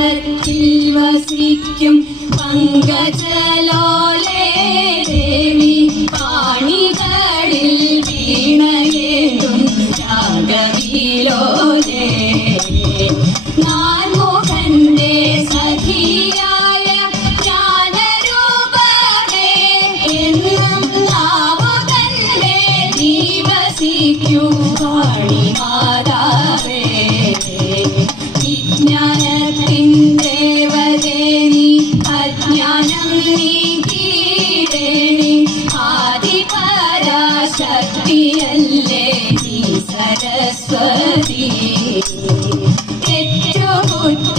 ഗൃഹത്തിൽ വസിക്കും പങ്കജലോലേ ദേവി പാണികളിൽ വീണയേതും രാഗവിലോലേ നാൻമുഖന്റെ സഖിയായ ജ്ഞാനരൂപമേ എന്നും നാവുതന്നെ ജീവസിക്കൂ പാണിമാതാവേ വിജ്ഞാനത്തിൻ ദേവദേവി അജ്ഞാനം നീക്കിയിടേണി ആദിപരാശക്തിയല്ലേ നീ സരസ്വതി തെറ്റുകുറ്റ